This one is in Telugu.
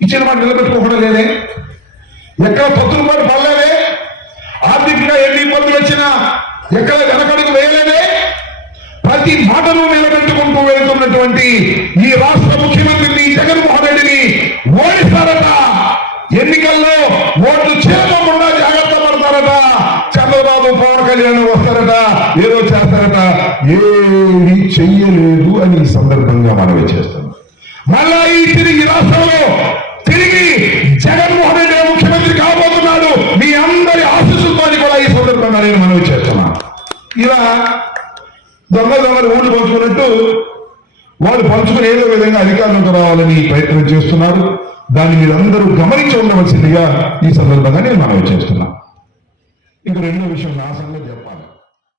ఇచ్చిన మాట నిలబెట్టుకోవడం లేదే, ఎక్కడ పొత్తులు కూడా పడలేదే, ఆర్థికంగా ఎన్ని ఇబ్బందులు వచ్చినా ఎక్కడ వెనకడుగు వేయలేదే, ప్రతి మాటను నిలబెట్టుకుంటూ వెళ్తున్నటువంటి ఈ రాష్ట్ర ముఖ్యమంత్రిని జగన్మోహన్ రెడ్డిని ఓడిస్తారట. ఎన్నికల్లో ఓట్లు చేరకుండా జాగ్రత్త పడతారట. చంద్రబాబు పవన్ కళ్యాణ్ వస్తారట, ఏదో చేస్తారట. ఏది చెయ్యలేదు అని ఈ సందర్భంగా మనవి చేస్తున్నాం. మళ్ళా ఈ తిరిగి రాష్ట్రంలో తిరిగి జగన్మోహన్ రెడ్డి ముఖ్యమంత్రి కాబోతున్నాడు. మీ అందరి ఆశీస్సులతో కూడా ఈ సందర్భంగా నేను మనవి చేస్తున్నాను. ఇలా దొంగలు ఊళ్ళు పంచుకున్నట్టు వాళ్ళు పంచుకుని ఏదో విధంగా అధికారంలోకి రావాలని ప్రయత్నం చేస్తున్నారు. దాన్ని మీరందరూ గమనించి ఉండవలసిందిగా ఈ సందర్భంగా నేను మనవి చేస్తున్నా. ఇంక రెండో విషయం నా సంగతి చెప్పాలి.